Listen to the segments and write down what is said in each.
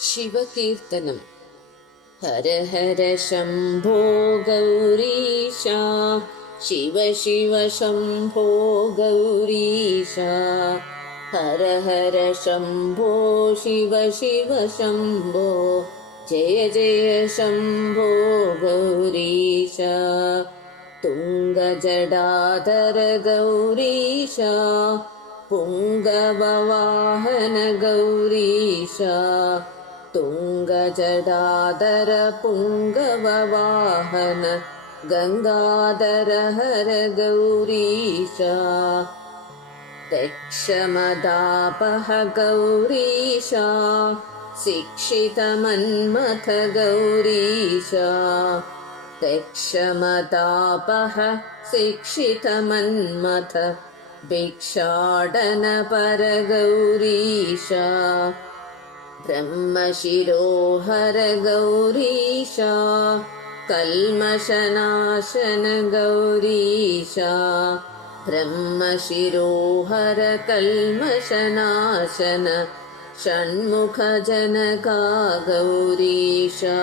शिवकीर्तनम्। हर हर शम्भो गौरीशा, शिव शिव शम्भो गौरीशा। हर हर शम्भो शिव शिव शम्भो, जय जय शम्भो गौरीशा। तुङ्गजटाधर गौरीशा, पुङ्गववाहन गौरीशा। तुङ्गजटाधर पुङ्गववाहन गङ्गाधर हर गौरीशा। दक्षमदापह गौरीशा, शिक्षितमन्मथ गौरीशा। दक्षमदापह शिक्षितमन्मथ, भिक्षाटनपर गौरीशा। ब्रह्मशिरोहर गौरीशा, कल्मषनाशन गौरीशा। ब्रह्मशिरोहर कल्मषनाशन, षण्मुखजनका गौरीशा।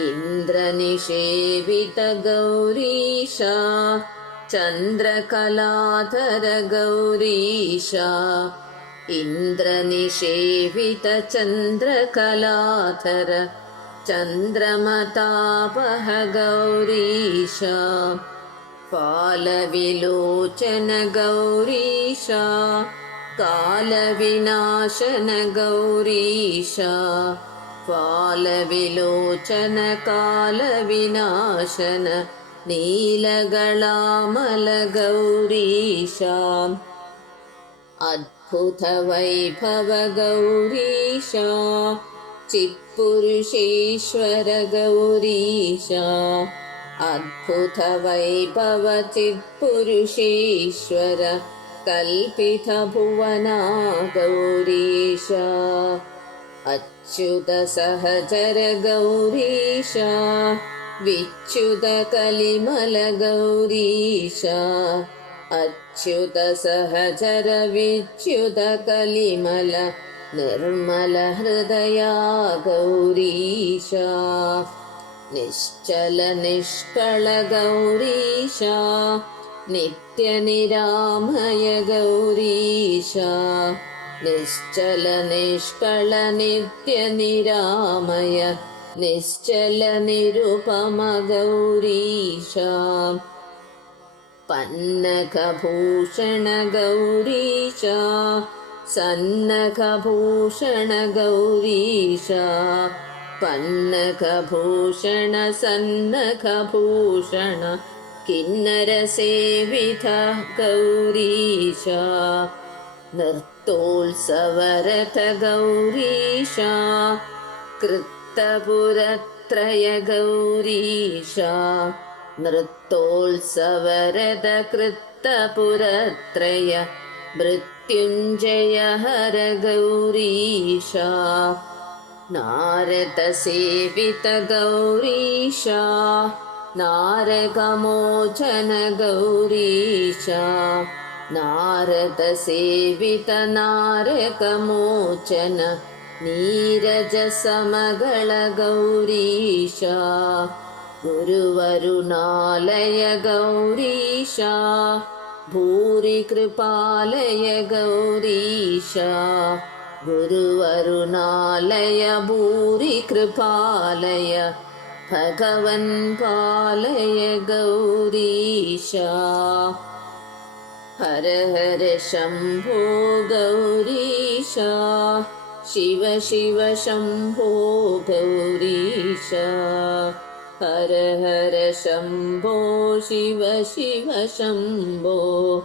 इन्द्रनिषेवित गौरीशा, चन्द्रकलाधर गौरीशा। इन्द्रनिषेवित चन्द्रकलाधर, चन्द्रमतापह गौरीशा। फालविलोचन गौरीशा, कालविनाशन गौरीशा। फालविलोचन कालविनाशन, नीलगलामल गौरीशा। अद्भुतवैभव गौरीशा, चित्पुरुषेश्वर गौरीशा। अद्भुतवैभव चित्पुरुषेश्वर, कल्पितभुवना गौरीशा। अच्युत सहचर गौरीशा, विच्युत कलिमल गौरीशा। अच्युत सहचर विच्युत कलिमल, निर्मल हृदया गौरीशा। निश्चल निष्कळ गौरीशा, नित्यनिरामय गौरीशा। निश्चल निष्कळ नित्यनिरामय, निश्चल निरुपम गौरीशा। पन्नगभूषण गौरीशा, सन्नगभूषण गौरीशा। पन्नगभूषण सन्नगभूषण, किन्नरसेवित गौरीशा। नृत्योत्सवरत गौरीशा, कृत्तपुरत्रय गौरीशा। नृत्योत्सवरद कृत्तपुरत्रय, मृत्युञ्जय हर गौरीशा। नारदसेवित गौरीशा, नारकमोचन गौरीशा। नारदसेवित नारकमोचन, नीरजसमगळ गौरीशा। गुरुवरुणालय गौरीशा, भूरि कृपालय गौरीशा। गुरुवरुणालय भूरि कृपालय, भगवन् पालय गौरीशा। हर हर शम्भो गौरीशा, शिव शिव शम्भो गौरीशा। हर हर शम्भो शिव शिव शम्भो,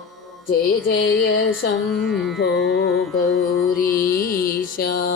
जय जय शम्भो गौरीशा।